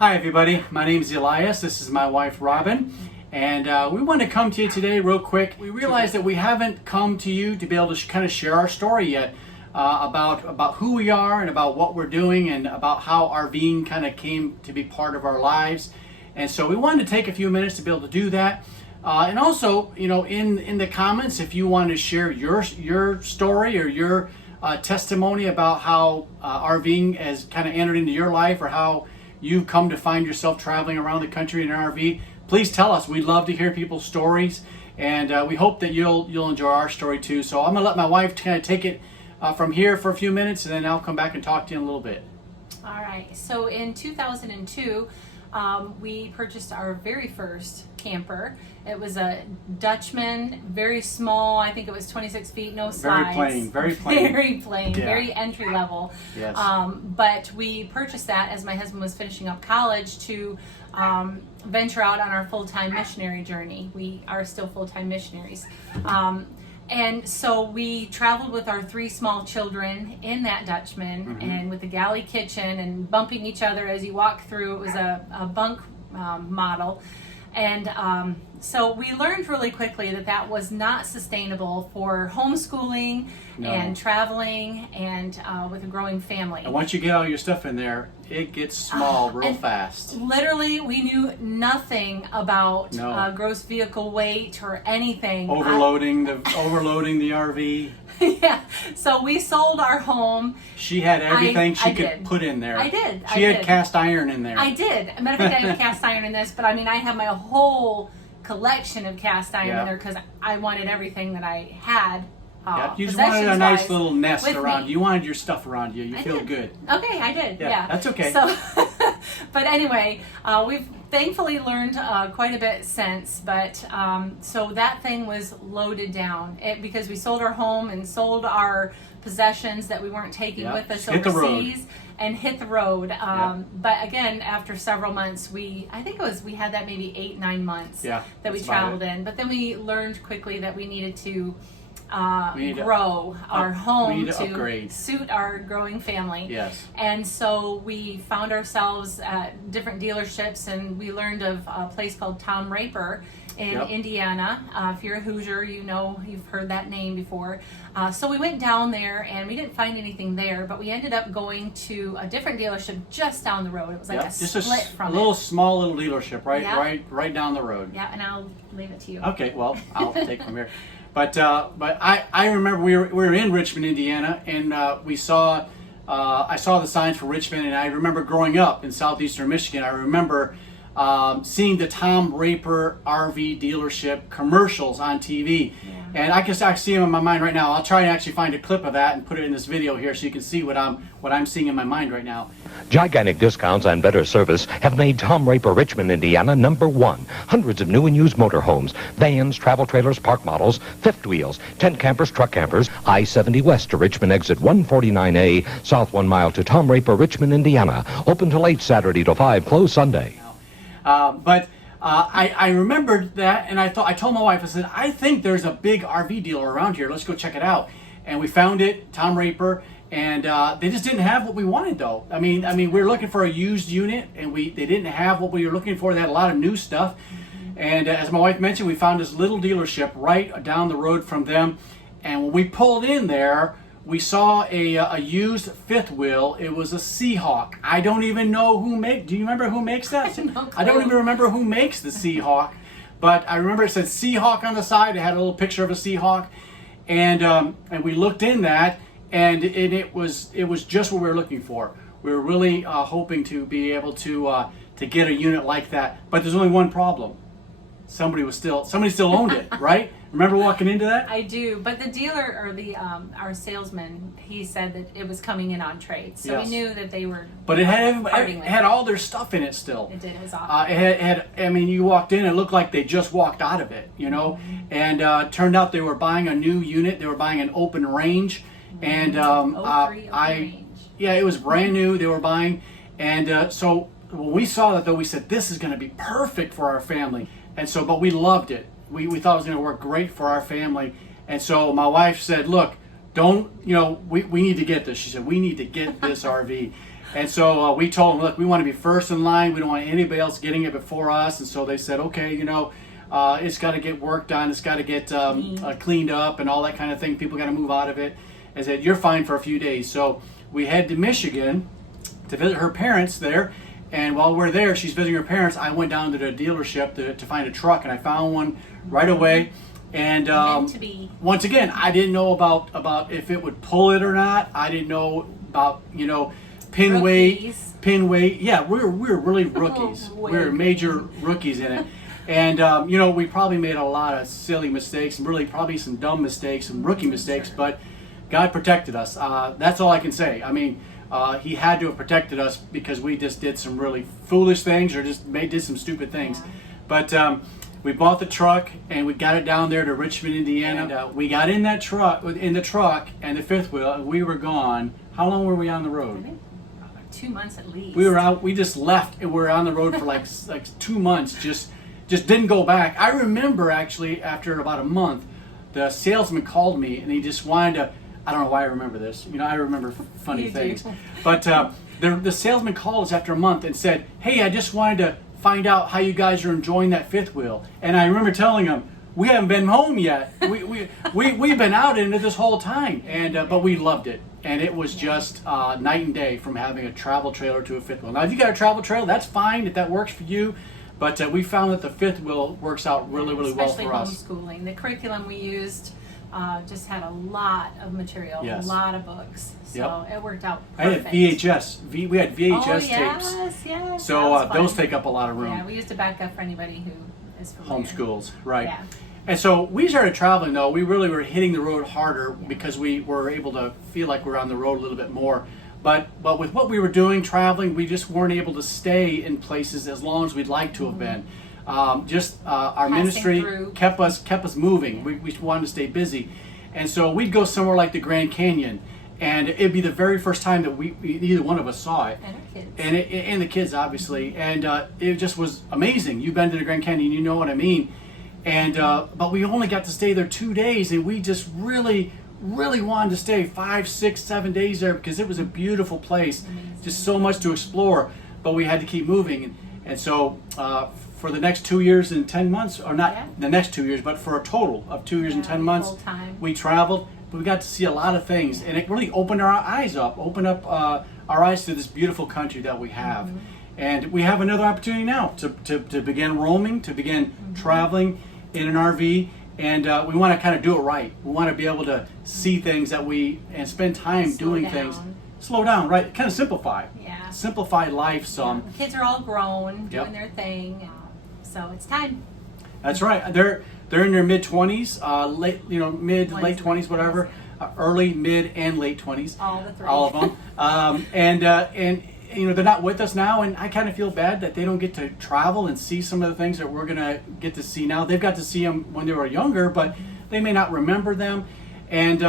Hi everybody, my name is Elias, this is my wife Robin, and we want to come to you today real quick. We realize that we haven't come to you to be able to kind of share our story yet about who we are and about what we're doing and about how RVing kind of came to be part of our lives. And so we wanted to take a few minutes to be able to do that. And also, you know, in the comments, if you want to share your story or your testimony about how RVing has kind of entered into your life, or how you've come to find yourself traveling around the country in an RV, please tell us. We'd love to hear people's stories, and we hope that you'll enjoy our story too. So I'm gonna let my wife kind of take it from here for a few minutes, and then I'll come back and talk to you in a little bit. All right. So in 2002, we purchased our very first camper. It was a Dutchman, very small. I think it was 26 feet, no slides. Very plain. Very plain, Yeah. very entry level. Yes. But we purchased that as my husband was finishing up college to venture out on our full-time missionary journey. We are still full-time missionaries. And so we traveled with our three small children in that Dutchman, and with the galley kitchen and bumping each other as you walk through. It was a bunk model. And so we learned really quickly that was not sustainable for homeschooling and traveling and with a growing family. And once you get all your stuff in there, it gets small real fast. Literally, we knew nothing about gross vehicle weight or anything. Overloading the RV. Yeah, so we sold our home. She had everything she could did. put in there. I did. She had cast iron in there. I did. Matter of fact, I have cast iron in this, but I mean, I have my whole collection of cast iron in there because I wanted everything that I had. You just wanted a nice little nest around you. You wanted your stuff around you. You feel good. Okay, I did. Yeah, that's okay. So, but anyway, we've thankfully learned quite a bit since. But so that thing was loaded down because we sold our home and sold our possessions that we weren't taking with us overseas and hit the road. But again, after several months, we had that maybe 8-9 months that we traveled in. But then we learned quickly that we needed to grow our home to suit our growing family. Yes. And so we found ourselves at different dealerships, and we learned of a place called Tom Raper in Indiana. If you're a Hoosier, you've heard that name before. So we went down there, and we didn't find anything there, but we ended up going to a different dealership just down the road. It was like a split from a small little dealership right down the road. Yeah, and I'll leave it to you. Okay, well, I'll take from here. But I remember we were in Richmond, Indiana, and I saw the signs for Richmond, and I remember growing up in southeastern Michigan. I remember seeing the Tom Raper RV dealership commercials on TV. And I can see them in my mind right now. I'll try and actually find a clip of that and put it in this video here so you can see what I'm seeing in my mind right now. Gigantic discounts and better service have made Tom Raper Richmond, Indiana #1. Hundreds of new and used motorhomes, vans, travel trailers, park models, fifth wheels, tent campers, truck campers. I-70 west to Richmond exit 149A, south 1 mile to Tom Raper Richmond, Indiana. Open till 8 Saturday to 5, closed Sunday. I remembered that, and I told my wife, I said, I think there's a big RV dealer around here. Let's go check it out. And we found it, Tom Raper, and they just didn't have what we wanted, though. I mean, we were looking for a used unit, and they didn't have what we were looking for. They had a lot of new stuff. And as my wife mentioned, we found this little dealership right down the road from them. And when we pulled in there, we saw a used fifth wheel. It was a Seahawk. I don't even know who do you remember who makes that? I don't even remember who makes the Seahawk, but I remember it said Seahawk on the side. It had a little picture of a Seahawk, and we looked in that, and it was just what we were looking for. We were really hoping to be able to get a unit like that, but there's only one problem. Somebody still owned it, right? Remember walking into that? I do, but the dealer or our salesman, he said that it was coming in on trade, so we knew that they were. But it had all their stuff in it still. It did. It was awesome. It had. I mean, you walked in, it looked like they just walked out of it, and turned out they were buying a new unit. They were buying an open range, and range. Yeah, it was brand new. They were buying, and so when we saw that, though, we said this is going to be perfect for our family, and so but we loved it. We thought it was going to work great for our family. And so my wife said, look, we need to get this. She said, we need to get this RV. And so we told them, look, we want to be first in line. We don't want anybody else getting it before us. And so they said, okay, it's got to get worked on. It's got to get cleaned up and all that kind of thing. People got to move out of it. I said, you're fine for a few days. So we head to Michigan to visit her parents there. And while we're there, she's visiting her parents. I went down to the dealership to find a truck, and I found one right away. And Meant to be. once again, I didn't know about if it would pull it or not. I didn't know about pin weight. Yeah, we're really rookies. We're major rookies in it. And we probably made a lot of silly mistakes, and really probably some dumb mistakes, some rookie mistakes. But God protected us. That's all I can say. I mean, He had to have protected us because we just did some really foolish things or just did some stupid things. Yeah. But we bought the truck and we got it down there to Richmond, Indiana. And we got in the truck and the fifth wheel, and we were gone. How long were we on the I road? think 2 months at least. We were out. We just left and we were on the road for like 2 months. Just didn't go back. I remember actually after about a month, the salesman called me and he just wanted to. I don't know why I remember this. I remember funny You do. things. But the salesman called us after a month and said, "Hey, I just wanted to find out how you guys are enjoying that fifth wheel." And I remember telling him, "We haven't been home yet. We've been out into this whole time." And but we loved it, and it was just night and day from having a travel trailer to a fifth wheel. Now, if you got a travel trailer, that's fine if that works for you. But we found that the fifth wheel works out really, really well for us. Especially homeschooling. The curriculum we used just had a lot of material, Yes. a lot of books. So it worked out I perfect. had VHS. We had VHS oh, tapes. Yes, So that was those fun. take up a lot of room. Yeah, we used to back up for anybody who is familiar. Homeschools, right. Yeah. And so we started traveling though. We really were hitting the road harder because we were able to feel like we were on the road a little bit more. But with what we were doing, traveling, we just weren't able to stay in places as long as we'd like to have been. Our Passing ministry through. kept us moving. We wanted to stay busy. And so we'd go somewhere like the Grand Canyon, and it'd be the very first time that we either one of us saw it. And our kids. And the kids, obviously. And it just was amazing. You've been to the Grand Canyon, you know what I mean. And but we only got to stay there 2 days, and we just really wanted to stay 5, 6, 7 days there because it was a beautiful place. Just so much to explore. But we had to keep moving. And so for the next 2 years and 10 months, or not the next 2 years, but for a total of 2 years and 10 months, full-time. we traveled. We got to see a lot of things, and it really opened our eyes up, our eyes to this beautiful country that we have. And we have another opportunity now to begin roaming, to begin traveling in an RV, and we want to kind of do it right. We want to be able to see things and spend time Slow doing down. things. Slow down, right? Kind of simplify. Yeah. Simplify life some. The kids are all grown, Yep. doing their thing. So it's time. That's right. They're in their mid 20s, late mid late 20s, whatever, early, mid, and late 20s. All the three. All of them. And they're not with us now, and I kind of feel bad that they don't get to travel and see some of the things that we're gonna get to see now. They've got to see them when they were younger, but they may not remember them. And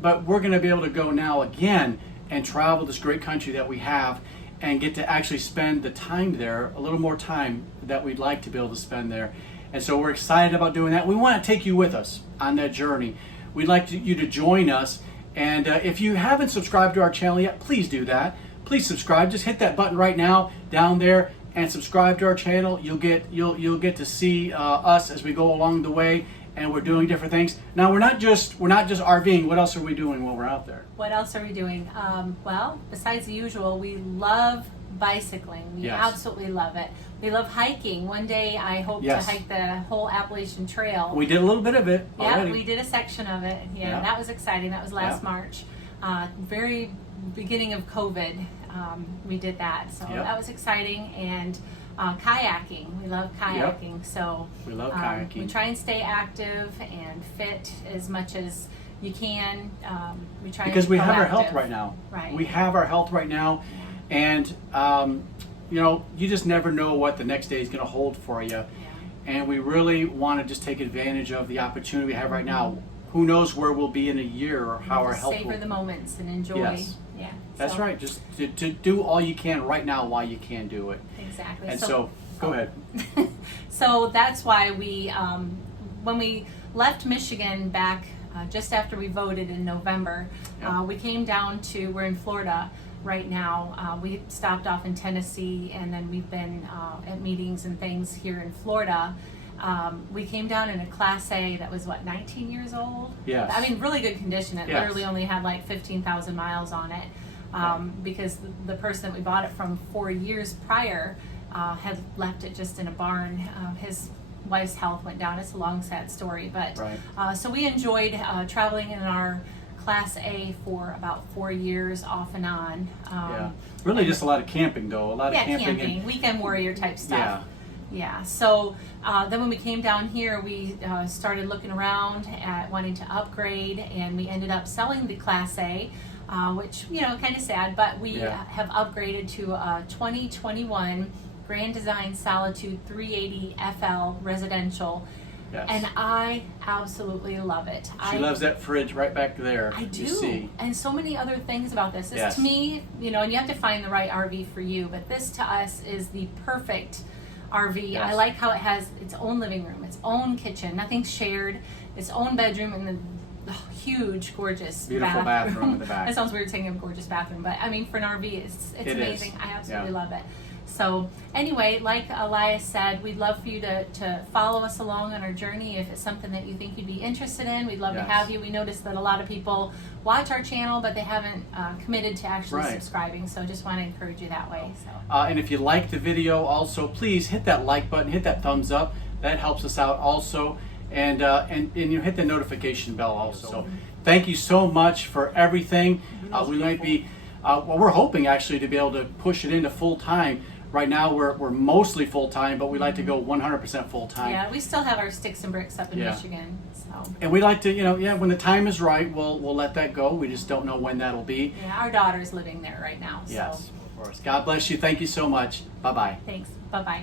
but we're gonna be able to go now again and travel this great country that we have, and get to actually spend the time there, a little more time that we'd like to be able to spend there. And so we're excited about doing that. We want to take you with us on that journey. We'd like you to join us. And if you haven't subscribed to our channel yet, please do that. Please subscribe. Just hit that button right now down there and subscribe to our channel. You'll get to see us as we go along the way, and we're doing different things. Now we're not just RVing. What else are we doing while we're out there? What else are we doing? Well, besides the usual, we love bicycling. We Yes. absolutely love it. We love hiking. One day I hope Yes. to hike the whole Appalachian Trail. We did a little bit of it Yeah, already. we did a section of it. Yeah, Yeah. that was exciting. That was last Yeah. March. Very beginning of COVID, we did that. So Yep. that was exciting. And kayaking. We love kayaking. So We love kayaking. we try and stay active and fit as much as you can. We try Because and be we have our health proactive. right now. Right. We have our health right now, and you just never know what the next day is going to hold for you. Yeah. And we really want to just take advantage of the opportunity we have right now. Who knows where we'll be in a year or how our Just health savor will. the moments and enjoy. Yes. Yeah. That's so- right. Just to do all you can right now while you can do it. Exactly. And so go ahead. So that's why we, when we left Michigan back just after we voted in November, Yeah. we came down we're in Florida, right now. We stopped off in Tennessee, and then we've been at meetings and things here in Florida. We came down in a Class A that was 19 years old. Yes. I mean, really good condition. It Yes. literally only had like 15,000 miles on it, because the person that we bought it from 4 years prior had left it just in a barn. His wife's health went down. It's a long, sad story, but Right. so we enjoyed traveling in our Class A for about 4 years, off and on. Yeah. Really, just a lot of camping, though. A lot Yeah, of camping. camping, weekend warrior type stuff. Yeah. Yeah. So then when we came down here, we started looking around at wanting to upgrade, and we ended up selling the Class A, which, kind of sad, but we have upgraded to a 2021 Grand Design Solitude 380 FL residential. Yes. And I absolutely love it. She loves that fridge right back there. I do. You see. And so many other things about this. This Yes. to me, and you have to find the right RV for you, but this to us is the perfect RV. Yes. I like how it has its own living room, its own kitchen, nothing shared, its own bedroom, and the huge, gorgeous Beautiful bathroom in the back. That sounds weird saying a gorgeous bathroom, but I mean, for an RV, it's It amazing. is. I absolutely Yeah. love it. So anyway, like Elias said, we'd love for you to follow us along on our journey. If it's something that you think you'd be interested in, we'd love Yes. to have you. We noticed that a lot of people watch our channel, but they haven't committed to actually Right. subscribing. So just want to encourage you that way. So. And if you like the video, also please hit that like button, hit that thumbs up. That helps us out also, and you hit the notification bell also. So thank you so much for everything. We might be, we're hoping actually to be able to push it into full time. Right now we're mostly full time, but we like to go 100% full time. Yeah, we still have our sticks and bricks up in Yeah. Michigan. So And we like to, when the time is right, we'll let that go. We just don't know when that'll be. yeah, our daughter's living there right now. So Yes, of course. God bless you. Thank you so much. Bye bye. thanks. Bye bye.